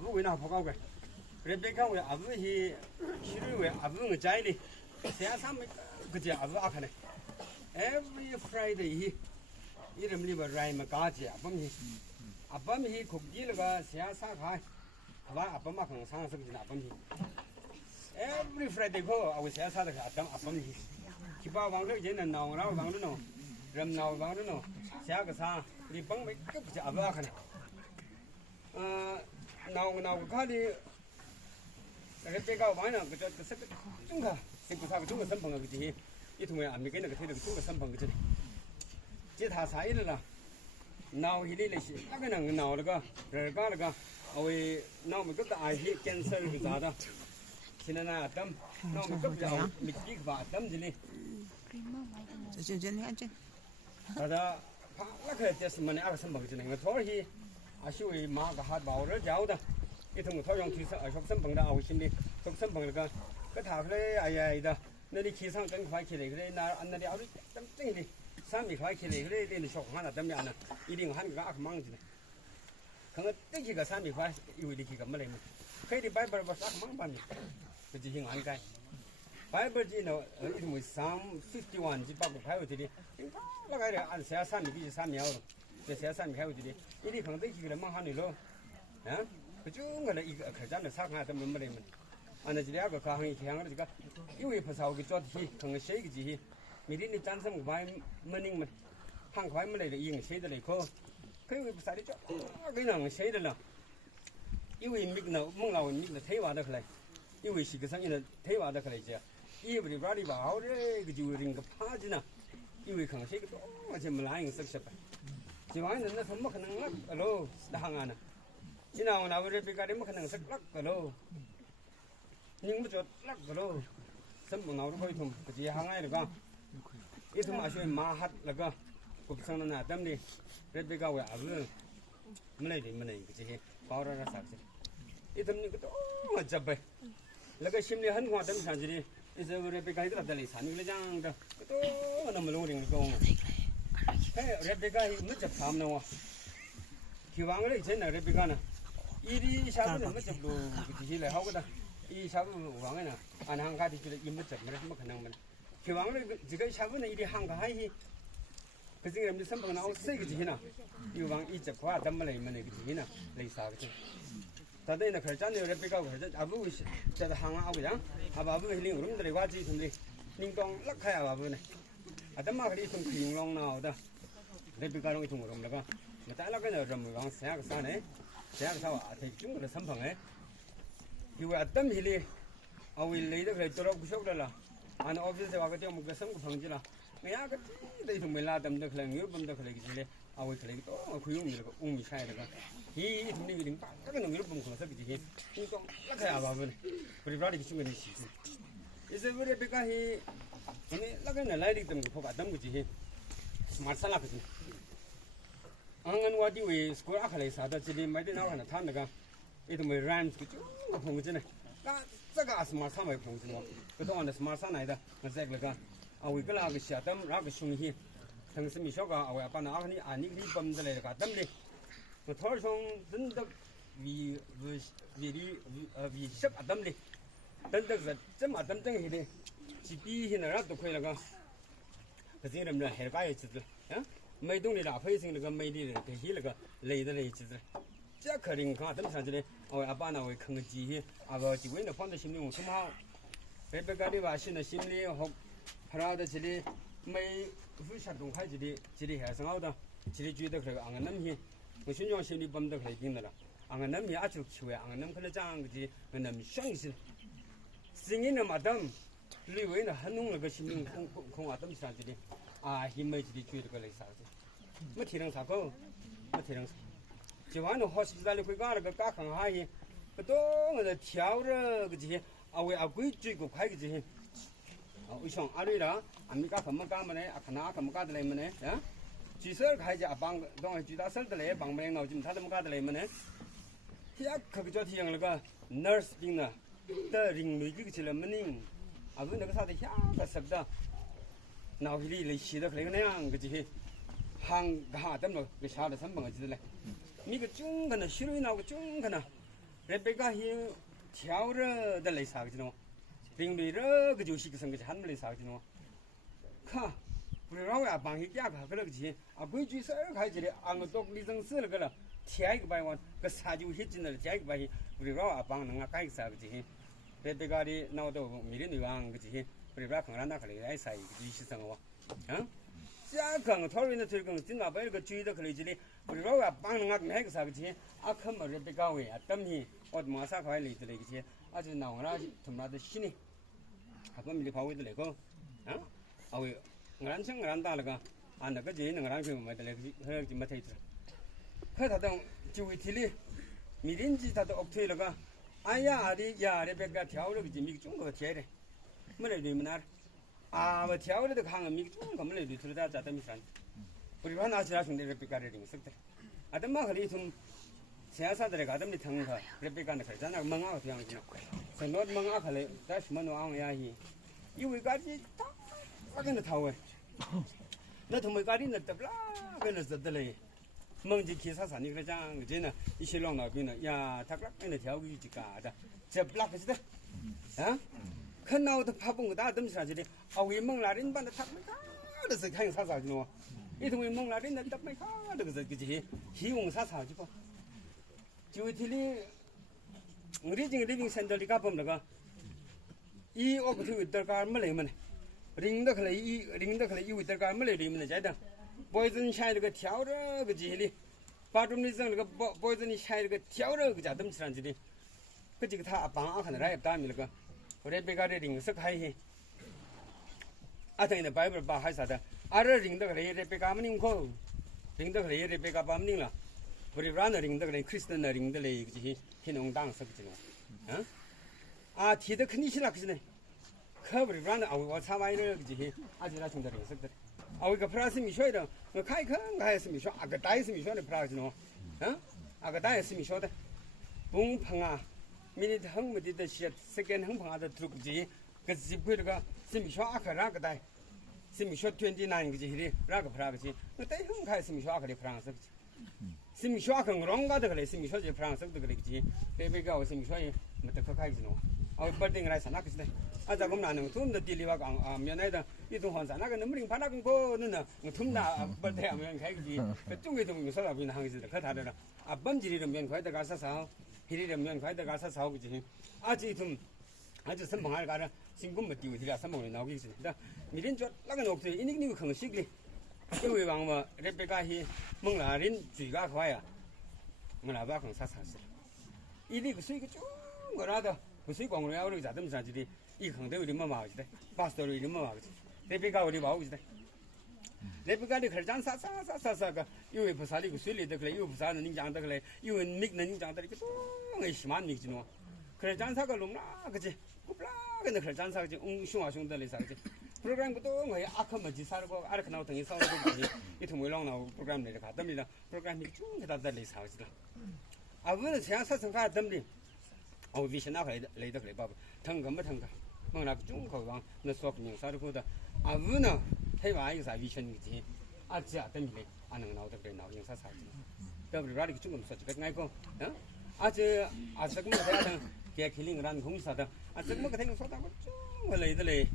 아부 왜나 보고 그 레베카 왜 아부히 싫어 왜 아부는 자이리 세상 그지 아부 아카네 every Friday 이름 리버 라이마 가지 아범이 국기가 세상가 아범마 상상스럽지 아범이 every Friday 거 아우 세상다 아범이 기바 왕도 이제는 나오라고 왕도 럼 나오 왕도 세상가 우리 방매 끝이 아부 아카네 나오고 가리 레베카 와이나 그저 중가 생구사고 중가 선방하고 그지 이 통에 안 믿겠는 그 태도 중가 선방 그지 제다 사이르라 나오 힐리레시 나가는 나오르가 레가르가 어이 나오면 그때 아히 캔서 그 자다 지나나 아담 나오면 그때 미끼 그 아담들이 저저저 앉아. 다다 파라케 됐으면 알아 선방 그지 그 토히 아쉬워이 마가 하바오를 자오다 이 통에 토용 뒤서 속선방다 아우 심리 속선방을가 그 다그래 아야이다 너희 기상 更快起来그래 나 안나리 아주 땀쟁이리 삼이快起来그래 되는 쇼 하나 때문에 안 이定한 거 악 망지네 그거 땡기가 삼이快 이거 기가 뭐래 그래 바이블 버스 악 망반이 그지 힘 안가 바이블 지는 이름이 삼 51 지 바고 가요들이 나가래 안 세야 삼이 비지 삼이야 그 세야 삼이 가요들이 이리 그거 땡기가 망하니로 어 그중간에 이거 그자는 사가 때문에 뭐래 안에 지리하고 가항이 향을 지가 이외 파사오기 쪼티 그 쉐이기지 미리니 짠성 바이 머닝만 한 과이물에 이응 쉐이들이 그 이외 파사리 쪼 그냥 쉐이들라 이외 믹나 멍나오 믹나 태와다 그래 이외 시그상이는 태와다 그래 이제 이브리 브라디 바오레 그 지우링 그 파지나 이외 강 쉐이기 또 지금 라인 썩셔 지와는 나 손목 하는 거 알로 나항아나 지나고 나버리 비가리 뭐 하는 썩락 알로 nhưng mà cho lắc rồi sân bóng nào thôi thùng chỉ hàng ngày được không ít thùng mà chuyện mà hạt là cơ cuộc sống nó tâm đi rất bây giờ à vừa mới này cái gì bao ra sạch ít thùng những cái đó mà chập vậy là cái sim này hân hoan tâm sản gì đi ít giờ vừa bây giờ cái là sản những cái giang đó cái đó nó mà lâu đình công thế rất bây giờ mới chập tham đâu khi vắng cái thế này rất bây giờ nè ít đi sao cái mới chập đồ cái gì lại hao cái đó 이 샤브 왕에는 안 한가지 줄 임무적 뭐 그냥 그 왕을 지금 샤브는 이리 한가하이 그 중에 무슨 선방 나오 세기지 해나 이왕 이적 과 담말에 있는 그 지나 레이사거든 다들 결전에 레베가 결전 아부 제가 항하고 그냥 아부 힐링 우름들이 와지 근데 닝동 락하야 아부네 아담마 그리 좀 기용long 나오다 레베가롱이 좀 우름다가 딸라가는 좀 왕 생각 사네 생각 사와 대중으로 선방에 이거 어떤 일이 아우일 레이더 그래 저러 구석들라 안 오피스에 와가지고 뭐 그선 방지라 그냥 그 데이터 몰라담도 그냥 일본도 그래 기질래 아우일 그래 또 구용이라고 우미 차이다가 이 분위기 빠르게 넘기를 보면 그래서 비지 또 라카야 봐보네 우리 브라디 친구는 시 이제 우리 배가 이 아니 라카는 라이딩 때문에 보가 담 거지 스마트 살아거든 안간와디 왜 스쿨 아칼에 사다 지리 마이데 나와나 타는가 이도 뭐 람스 그쭉 봉지네 나 저가 스마트 삼에 봉지네 그동안에 스마트 사나이다 그래서 아우 이거라 그 시아담 라그 슝히 당스미 쇼가 아우 아빠나 아니 아니 리 범들에 가 담리 그 털송 든덕 위섭 아담리 든덕 좀 아담정 히데 지비히나라도 코이라가 그지름나 해가야 지들 어 매동리라 페이싱가 매디를 대히라가 레이더레 지들这可能看怎么上去的？哦，阿爸那会看个机，阿个机关的放在心里我什么好？别个的话，现在心里好，拍到的这里没不下动开这里还是好的，这里觉得这个俺那么我心中心里绷得开心的了，俺那么阿就去啊，俺那么可能这样子，俺那么相信，声音的嘛等，里为呢很弄那个心里空啊，怎么上去的？啊，因为这里觉得个来啥子？没提上啥个，没提上啥。就完了，好些在那块干那个干行哈嘢，个多我在挑着个这些，啊为啊贵最个快个这些，啊为啥阿瑞啦，阿米干什么干么呢？啊看哪什么干的来么呢？啊，举手开始啊帮，当举大手的来帮忙，我就他怎么干的来么呢？呀，可个叫提样那个 nurse 兵呢，的人类这个起来么呢？啊为那个啥的呀个什么的，脑皮里来写的那个那样个这些。항가 담로 그 샤다 선방을 지들래 미그 중간에 싫어이 나오고 중간에 레베가 히挑着的来啥个喏，平时这个就是个生个还没来啥个喏，看，不是让我帮他家个个那个钱，啊，规矩是二开起的，俺个做理政事那个了，添一个百万，个啥就些进来添一个百万，不是让我帮人家改个啥个钱，别个的那我都没人对王个钱，不是让看俺那个来爱啥一个就是生活，啊。加更讨论的这个今那边那个追的可能这里，不是说帮人家买个啥个钱，啊，可么是别搞位啊，等你我马上快来的那个钱，啊，就拿我那他妈的心里，啊，我们的跑位的那个，啊，啊喂，俺像俺打那个，啊那个钱俺去买的那个，那个没太子，可他等就为提里，米林子他都 OK 那个，哎呀的呀的别个挑那个钱，米中国贴的，没来对没拿。啊，我挑的这个行米中国没来对，除了在咱们山，不是说拿起来兄弟这别个的零食的，啊，他妈可里从现在的那个他们的疼他，这别个的可咱那个蒙啊这样子，很多蒙啊可来，但什么弄昂呀去，因为家里他那个那头哎，那他们家里那得不啦，跟那是得嘞，蒙起去啥啥你个讲，真的，一些老那边的呀，他那那挑个一家的，这不啦个是的，啊。看到的怕崩个大，怎么上去的？啊，为蒙拉人把那他们看的是看啥啥去喏？一同为蒙拉人那他们看这个是这些，希望啥啥去不？就提里，我这经里现在里干不那个，一我不听德干没来么呢？领导可能因为德干没来里面的在的，保证下这个挑着个这些里，把中的整那个保证你下这个挑着个家怎么上去的？个这个他帮俺看的来打米那个。我这别个的零食还是，啊，等于白不把还啥的，啊，这零的个嘞，这别个没领口，零的个嘞，这别个把没领了，不是让那零的个嘞，Kristen 的零的嘞，这些很能当是不是喏？嗯，啊，提的肯定是那个是呢，可不是让那啊，我参完了这些，啊，就那从这零食的，啊，我个 plus 米说的，我开坑还是米说，啊个带是米说的 plus 喏，嗯，啊个带是米说的，不碰啊。明天很没得些，时间很长的做不起，可是不那个是米说阿克那个带，是米说29个这些的那个不那个去，我带很开是米说阿克的不让手去，是米说阿克我让个这个嘞，是米说就不让手这个嘞去，对不对？我是米说也没得可开去喏，我不定来上那个是的，啊，在我们那能做的地里话讲啊，原来的一种行在那个能不能把那个过那呢？我通那不得啊，没人开个去，可中国东西说到边行是的，可他的了，啊，本地的面块的干啥啥。迄个人面块得个啥炒个就是，啊这种，啊就身旁那个了，新工没丢的了，身旁的闹个是，对，明天做那个弄对，你有可惜的，因为往我这边个是蒙拉人最个快啊，我那边可啥啥事，一那个水个就我那的，不水光我要那个咋这么上去的，一坑都有点么毛子的，8多有点么毛子，这边个我的毛子的。那边干的可讲啥个，因为不啥那个水里头个，因为不啥能讲得个嘞，因为米能讲得个多，我喜欢米子喏。可讲啥个弄那个去，我不那个那可讲啥个去，凶啊凶的嘞啥个去。program 不多，我也阿克么子啥个，阿克那等于啥个东西，一通为浪那 program 来的看，等于了 program 你中给他在来啥子了。啊，为了这样啥成看等的，哦，微信那来的来吧，疼个没疼个，我那个中口讲那说不明啥的过的，啊，为呢。台湾有啥危险的事，啊，这样等于嘞，啊，能闹得个闹用啥啥子，对不对？那里个中国说这个爱讲，嗯，啊这啊这个么台等，给开领让空啥的，啊这个么个台说他们中国来的嘞，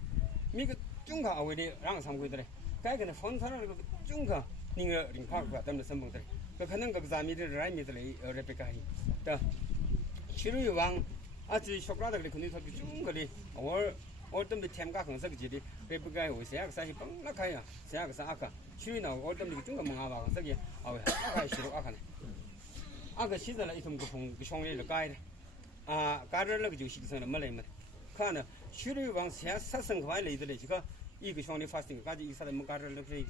每个中国为的让上回的嘞，该个呢放上那个中国，那个领跑过，咱们什么的，这可能个咱们的人民的嘞，这别个，对，其实有往，啊这学过的嘞，肯定说个中国的，我等的添加很少个几的，别不该为啥个啥去崩那开呀？啥个啥个？去那我等的中国蒙阿吧，这个哦，阿开是了阿看，阿个现在了一通个碰个兄弟就改的，啊，改了那个就形成了没来么？看呢，去了往现杀生快来的嘞，这个一个兄弟发生，改就一啥都没改了那个一个，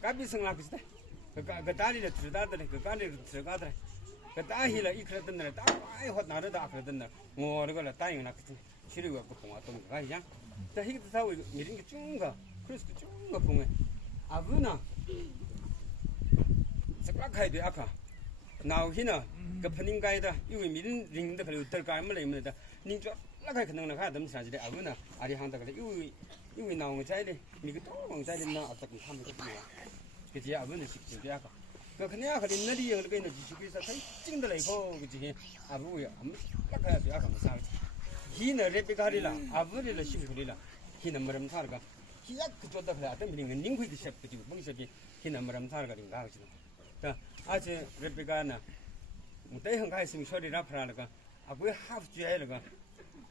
改变成那个是的，个打理了知道的嘞，个改了知道的嘞，个打起了一颗等那打，哎，好拿着打颗等那，我那个了打赢那个。去了个碰啊，东个一样，但那个稍微没人个中个，可是个中个碰哎，啊不呢，这个开的啊看，闹起呢，个碰人家的，因为没人的可能得干么来么的，你说那个可能那个怎么上去的啊不呢，啊里行得个因为闹个在的，你个多往在的呢，啊这个他们个什么，个这啊不呢是就这样个， 그 그냥 그리 너리 영을 그는 지식에서 찡들 이거 그지 아부야 아무야 야 감사 히는 레베가리라 아부리라 심구리라 히는 머름 살가 히약 그쪽다 그래 아들 미는 닝구이 그 그지 뭉석이 히는 머름 살가린가 그지 자 아주 레베가나 무대형 가있으면 소리라 프라르가 아부야 하프주야르가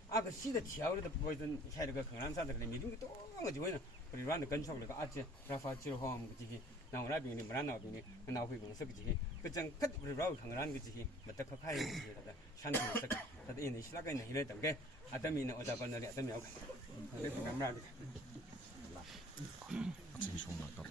아그 시대 티아우르도 보이던 차이가 강남사들 미중 또 어디 보이나 우리 란도 근처로 가 아치 라파치로 홈 그지 나오라 비니 브라나 비니 나오고 공서 그지 그장 끝 우리 라우 강란 그지 맞다 카카이 그지 다 샨도 석 다들 이네 시라가 있는 이래 담게 아담이는 어다 번들이 아담이 하고 그래서 감라비 진짜 좋은 것 같다.